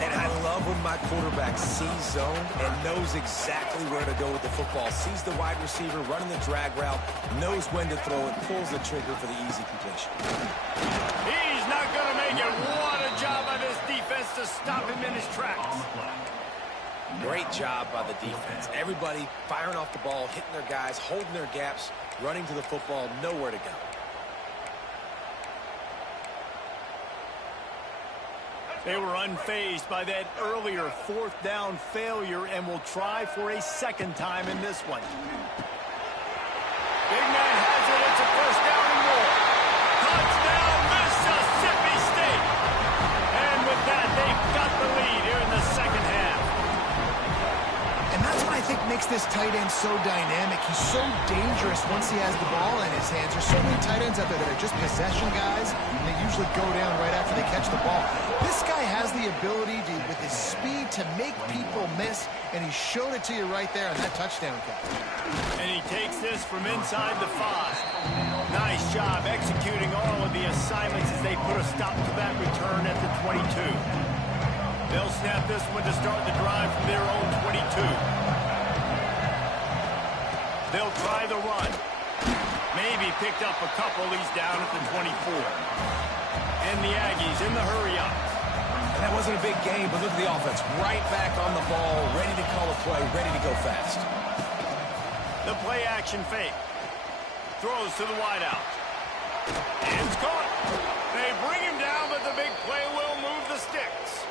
And I love when my quarterback sees zone and knows exactly where to go with the football. Sees the wide receiver running the drag route, knows when to throw it, pulls the trigger for the easy completion. He's not going to make it. What a job by this defense to stop him in his tracks. Great job by the defense. Everybody firing off the ball, hitting their guys, holding their gaps, running to the football, nowhere to go. They were unfazed by that earlier fourth down failure and will try for a second time in this one. Big man has it. It's a first down and more. Touchdown, Mississippi State. And with that, they've got the lead here in the second half. And that's what I think makes this tight end so dynamic. He's so dangerous once he has the ball in his hands. There's so many tight ends out there that are just possession guys, and they usually go down right after they catch the ball. This guy has the ability to, with his speed, to make people miss, and he showed it to you right there on that touchdown catch. And he takes this from inside the 5. Nice job executing all of the assignments as they put a stop to that return at the 22. They'll snap this one to start the drive from their own 22. They'll try the run. Maybe picked up a couple. He's down at the 24. And the Aggies in the hurry up. And that wasn't a big game, but look at the offense. Right back on the ball, ready to call a play, ready to go fast. The play action fake. Throws to the wideout. And it's caught. They bring him down, but the big play will move the sticks.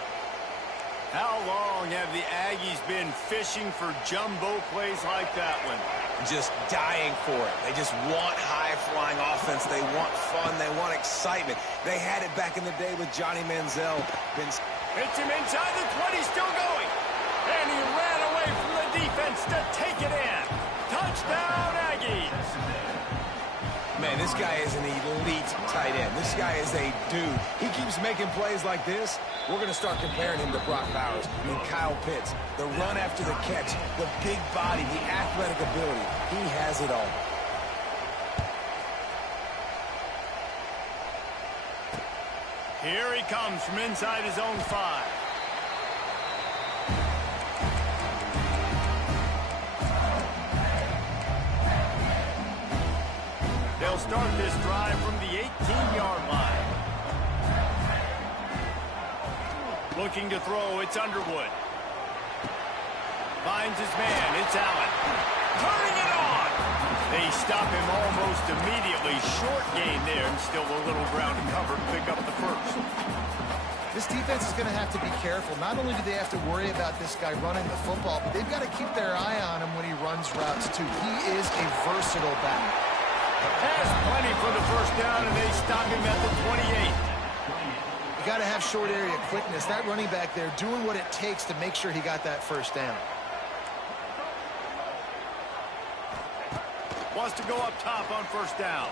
How long have the Aggies been fishing for jumbo plays like that one? Just dying for it. They just want high-flying offense. They want fun. They want excitement. They had it back in the day with Johnny Manziel. Hits him inside the 20, still going. And he ran away from the defense to take it in. Touchdown, Aggies. Man, this guy is an elite tight end. This guy is a dude. He keeps making plays like this. We're going to start comparing him to Brock Bowers and Kyle Pitts. The run after the catch, the big body, the athletic ability. He has it all. Here he comes from inside his own 5. They'll start this drive from the 18-yard line. Looking to throw, it's Underwood. Finds his man, it's Allen. Turning it on! They stop him almost immediately. Short gain there, and still a little ground to cover to pick up the first. This defense is going to have to be careful. Not only do they have to worry about this guy running the football, but they've got to keep their eye on him when he runs routes, too. He is a versatile back. Has plenty for the first down, and they stop him at the 28. You got to have short area quickness. That running back there doing what it takes to make sure he got that first down. Wants to go up top on first down.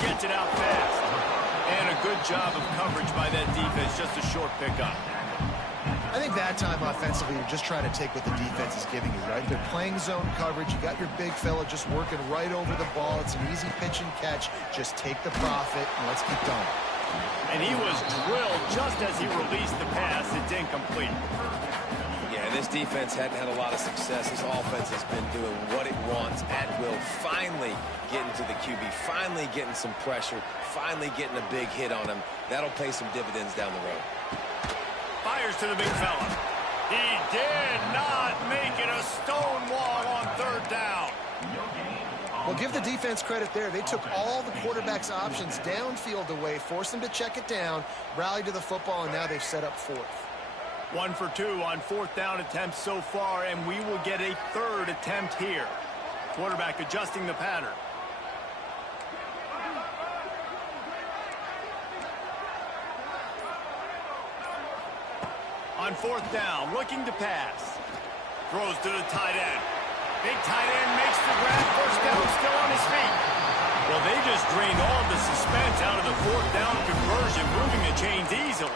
Gets it out fast. And a good job of coverage by that defense. Just a short pickup. I think that time offensively, you're just trying to take what the defense is giving you, right? They're playing zone coverage. You got your big fella just working right over the ball. It's an easy pitch and catch. Just take the profit and let's keep going. And he was drilled just as he released the pass. It's incomplete. Yeah, this defense hadn't had a lot of success. This offense has been doing what it wants at will. Finally getting to the QB. Finally getting some pressure. Finally getting a big hit on him. That'll pay some dividends down the road. Fires to the big fella. He did not make it a stone wall on third down. Well, give the defense credit there. They took all the quarterback's options downfield away, forced them to check it down, rallied to the football, and now they've set up fourth. 1 for 2 on fourth down attempts so far, and we will get a third attempt here. Quarterback adjusting the pattern. On fourth down, looking to pass. Throws to the tight end. Big tight end makes the grab. First down, still on his feet. Well, they just drained all the suspense out of the fourth down conversion, moving the chains easily.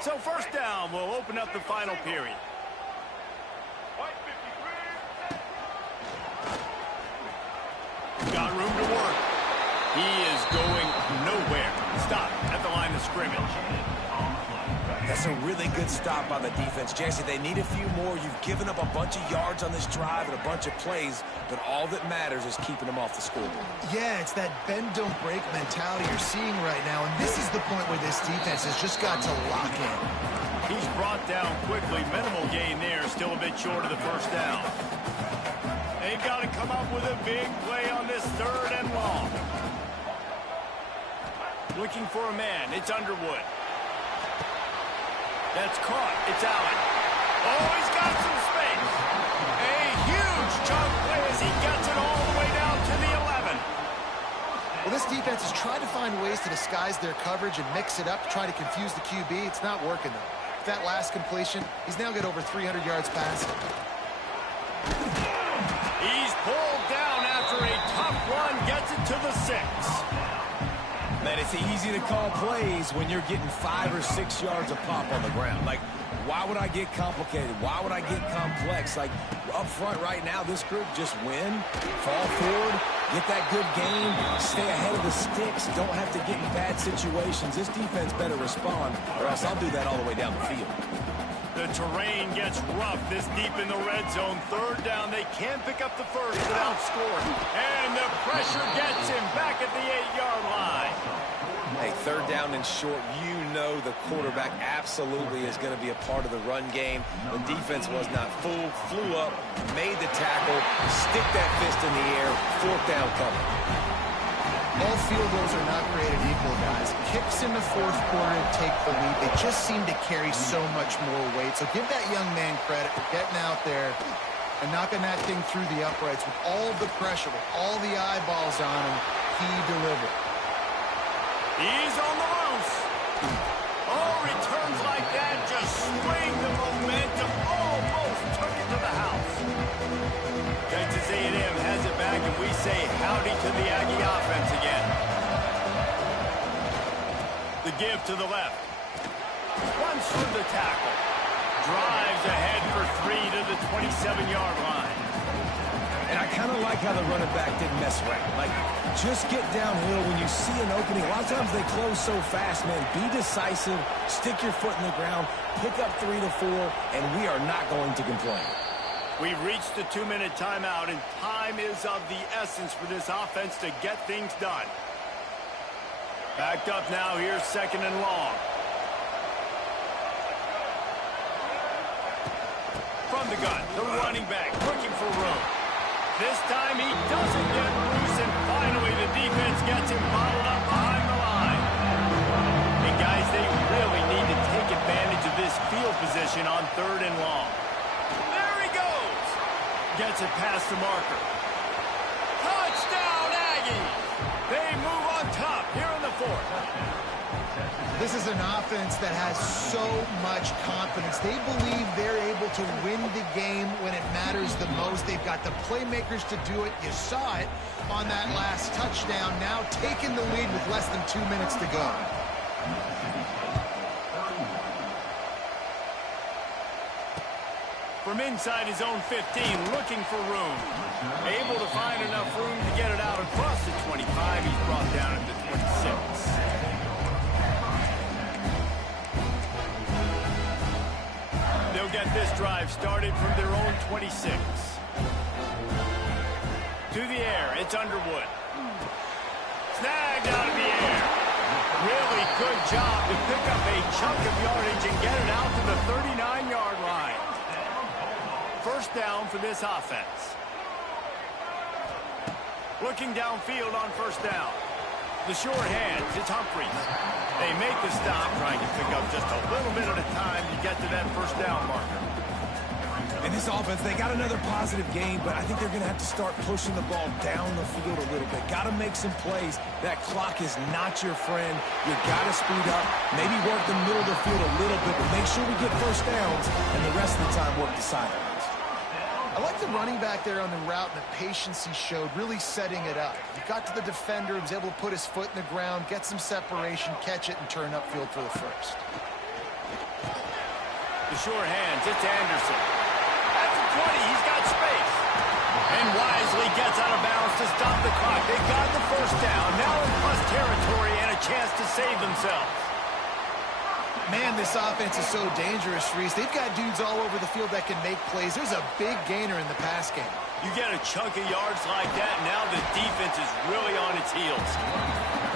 So first down will open up the final period. Got room to work. He is going nowhere. Stop at the line of scrimmage. That's a really good stop by the defense. Jesse, they need a few more. You've given up a bunch of yards on this drive and a bunch of plays, but all that matters is keeping them off the scoreboard. Yeah, it's that bend, don't break mentality you're seeing right now, and this is the point where this defense has just got to lock in. He's brought down quickly. Minimal gain there. Still a bit short of the first down. They've got to come up with a big play on this 3rd and long. Looking for a man. It's Underwood. That's caught. It's Allen. Oh, he's got some space. A huge chunk play as he gets it all the way down to the 11. Well, this defense has tried to find ways to disguise their coverage and mix it up to try to confuse the QB. It's not working, though. With that last completion, he's now got over 300 yards passing. He's pulled down after a tough run, gets it to the 6. Man, it's easy to call plays when you're getting 5 or 6 yards a pop on the ground. Like, why would I get complicated? Why would I get complex? Like, up front right now, this group just win, fall forward, get that good game, stay ahead of the sticks, don't have to get in bad situations. This defense better respond, or else I'll do that all the way down the field. The terrain gets rough this deep in the red zone. 3rd down, they can't pick up the first without scoring. And the pressure gets him back at the 8-yard line. Hey, 3rd down and short, you know the quarterback absolutely is going to be a part of the run game. The defense was not fooled, flew up, made the tackle, stick that fist in the air, 4th down coming. All field goals are not created equal, guys. Kicks in the 4th quarter and take the lead. They just seem to carry so much more weight. So give that young man credit for getting out there and knocking that thing through the uprights with all the pressure, with all the eyeballs on him. He delivered. He's on the loose. Oh, returns like that just swing the momentum. Almost took it to the house. Texas A&M has it back, and we say howdy to the Aggie offense again. The give to the left. Runs through the tackle. Drives ahead for 3 to the 27-yard line. And I kind of like how the running back didn't mess around. Like, just get downhill when you see an opening. A lot of times they close so fast, man. Be decisive, stick your foot in the ground, pick up 3 to 4, and we are not going to complain. We've reached the 2-minute timeout, and time is of the essence for this offense to get things done. Backed up now, here's 2nd and long. From the gun, the running back looking for room. This time he doesn't get loose, and finally the defense gets him bottled up behind the line. And guys, they really need to take advantage of this field position on 3rd and long. There he goes. Gets it past the marker. Touchdown, Aggies! They move on top here in the 4th. This is an offense that has so much confidence. They believe they're able to win the game when it matters the most. They've got the playmakers to do it. You saw it on that last touchdown. Now taking the lead with less than 2 minutes to go. From inside his own 15, looking for room. Able to find enough room to get it out across the 25. He's brought down at the 26. They'll get this drive started from their own 26. To the air, it's Underwood. Snagged out of the air. Really good job to pick up a chunk of yardage and get it out to the 39-yard line. 1st down for this offense. Looking downfield on 1st down. The short hands, it's Humphries. They make the stop, trying to pick up just a little bit at a time to get to that 1st down marker. In this offense, they got another positive game, but I think they're going to have to start pushing the ball down the field a little bit. Got to make some plays. That clock is not your friend. You got to speed up, maybe work the middle of the field a little bit, but make sure we get 1st downs, and the rest of the time work the sidelines. I like the running back there on the route and the patience he showed, really setting it up. He got to the defender, he was able to put his foot in the ground, get some separation, catch it, and turn upfield for the 1st. The sure hands, it's Anderson. At the 20, he's got space. And wisely gets out of bounds to stop the clock. They got the first down. Now in plus territory and a chance to save themselves. Man, this offense is so dangerous, Reese. They've got dudes all over the field that can make plays. There's a big gainer in the pass game. You get a chunk of yards like that, now the defense is really on its heels.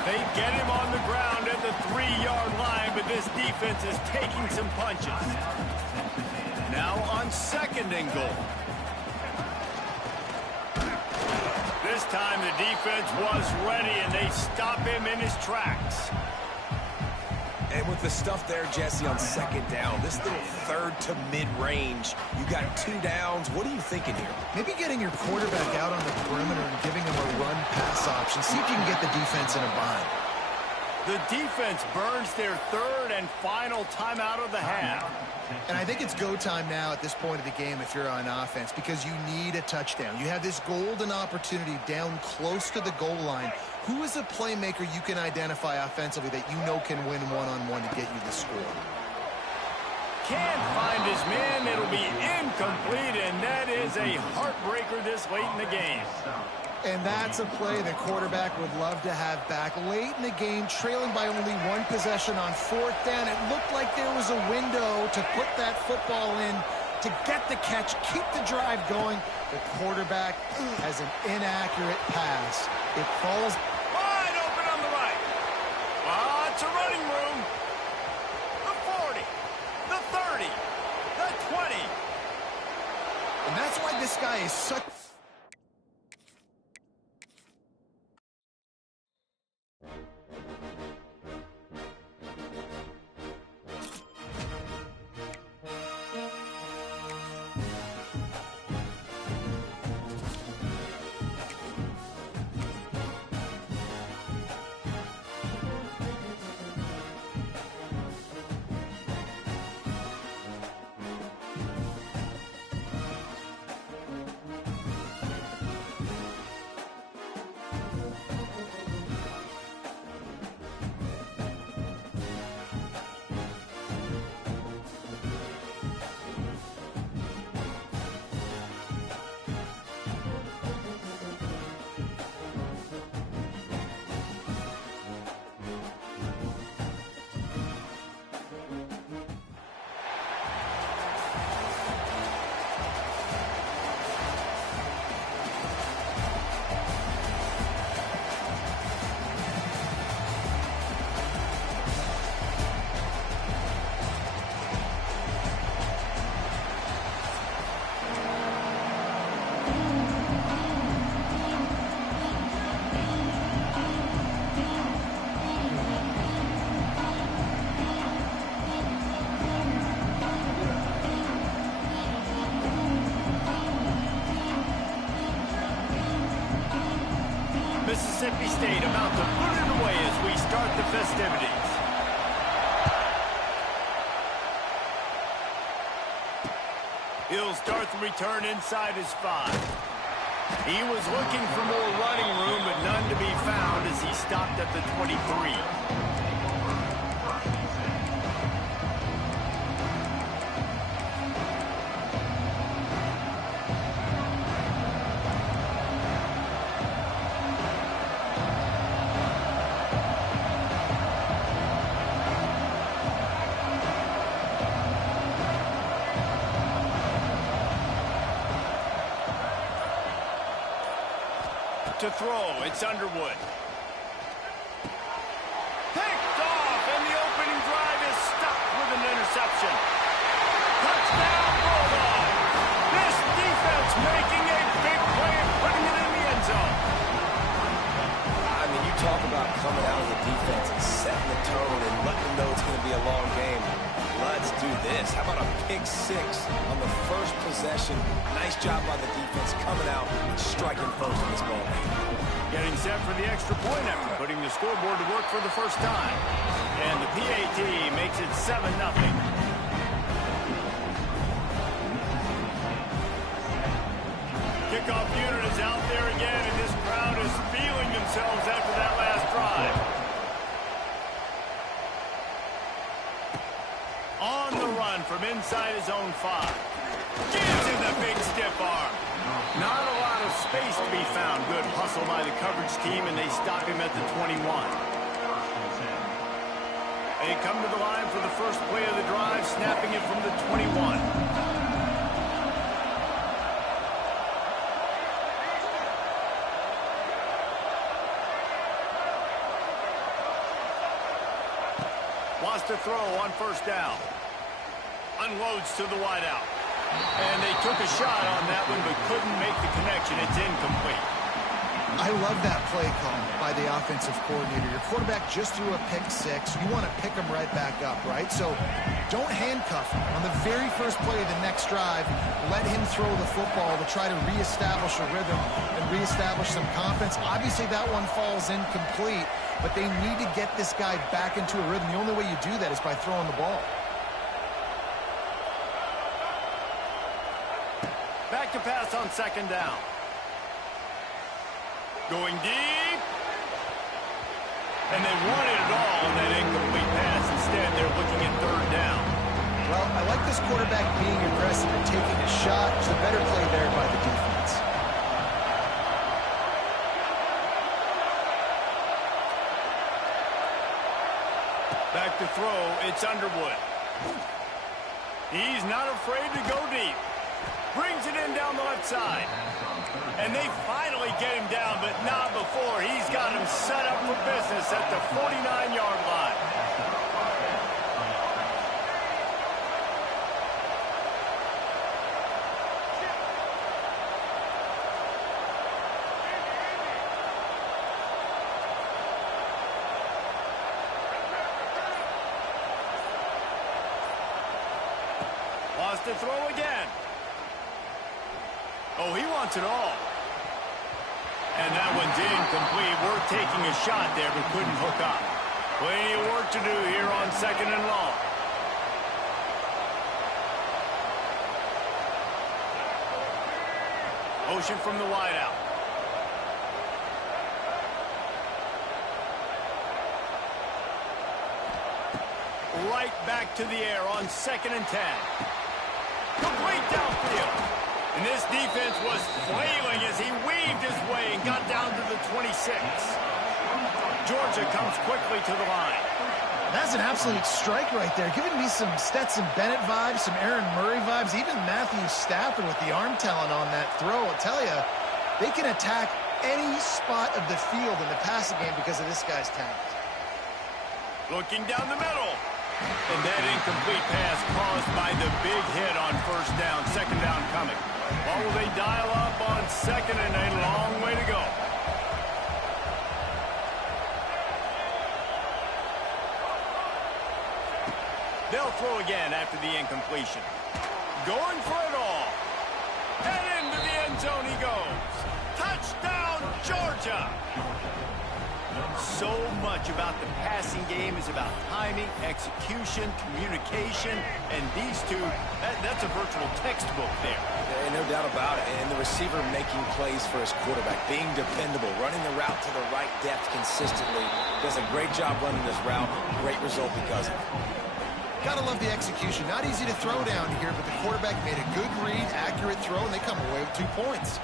They get him on the ground at the 3-yard line, but this defense is taking some punches. Now on 2nd and goal. This time the defense was ready, and they stop him in his tracks. And with the stuff there, Jesse, on 2nd down, this little 3rd to mid-range, you got 2 downs. What are you thinking here? Maybe getting your quarterback out on the perimeter and giving him a run-pass option. See if you can get the defense in a bind. The defense burns their 3rd and final timeout of the half. And I think it's go time now at this point of the game if you're on offense, because you need a touchdown. You have this golden opportunity down close to the goal line. Who is a playmaker you can identify offensively that you know can win one-on-one to get you the score? Can't find his man. It'll be incomplete, and that is a heartbreaker this late in the game. And that's a play the quarterback would love to have back. Late in the game, trailing by only 1 possession on 4th down. It looked like there was a window to put that football in, to get the catch, keep the drive going. The quarterback has an inaccurate pass. It falls wide open on the right. Lots of running room. The 40, the 30, the 20. And that's why this guy is such... Mississippi State about to put it away as we start the festivities. He'll start the return inside his 5. He was looking for more running room, but none to be found as he stopped at the 23. To throw, it's Underwood. Picked off, and the opening drive is stopped with an interception. Touchdown, Bulldogs! This defense making a big play and putting it in the end zone. I mean, you talk about coming out of the defense and setting the tone and letting them know it's going to be a long game. Let's do this. How about a pick 6 on the first possession? Nice job by the defense coming out and striking first in this ball game. Getting set for the extra point after putting the scoreboard to work for the first time. And the PAT makes it 7-0. Kickoff unit is out there again, and this crowd is feeling themselves after that last drive. On the run from inside inside his own 5. Gives him the big stiff arm. Not a lot of space to be found. Good hustle by the coverage team, and they stop him at the 21. They come to the line for the first play of the drive, snapping it from the 21. Wants to throw on first down. Unloads to the wideout. And they took a shot on that one, but couldn't make the connection. It's incomplete. I love that play call by the offensive coordinator. Your quarterback just threw a pick 6. You want to pick him right back up, right? So don't handcuff him. On the very first play of the next drive, let him throw the football to try to reestablish a rhythm and reestablish some confidence. Obviously, that one falls incomplete, but they need to get this guy back into a rhythm. The only way you do that is by throwing the ball. Back to pass on second down. Going deep. And they wanted it all on that incomplete pass. Instead, they're looking at third down. Well, I like this quarterback being aggressive and taking a shot. There's a better play there by the defense. Back to throw, it's Underwood. He's not afraid to go deep. Brings it in down the left side. And they finally get him down, but not before. He's got him set up for business at the 49-yard line. Wants to throw again. Oh, he wants it all. And that one's incomplete. We're taking a shot there, but couldn't hook up. Plenty of work to do here on second and long. Motion from the wideout. Right back to the air on second and 10. Complete downfield. And this defense was flailing as he weaved his way and got down to the 26. Georgia comes quickly to the line. That's an absolute strike right there. Giving me some Stetson Bennett vibes, some Aaron Murray vibes, even Matthew Stafford with the arm talent on that throw. I'll tell you, they can attack any spot of the field in the passing game because of this guy's talent. Looking down the middle. And that incomplete pass caused by the big hit on first down. Second down coming. Or will they dial up on second and a long way to go? They'll throw again after the incompletion. Going for it all. And into the end zone he goes. Touchdown, Georgia! So much about the passing game is about timing, execution, communication, and these two, that's a virtual textbook there. No doubt about it. And the receiver making plays for his quarterback, being dependable, running the route to the right depth consistently. Does a great job running this route. Great result because of it. Gotta love the execution. Not easy to throw down here, but the quarterback made a good read, accurate throw, and they come away with 2 points.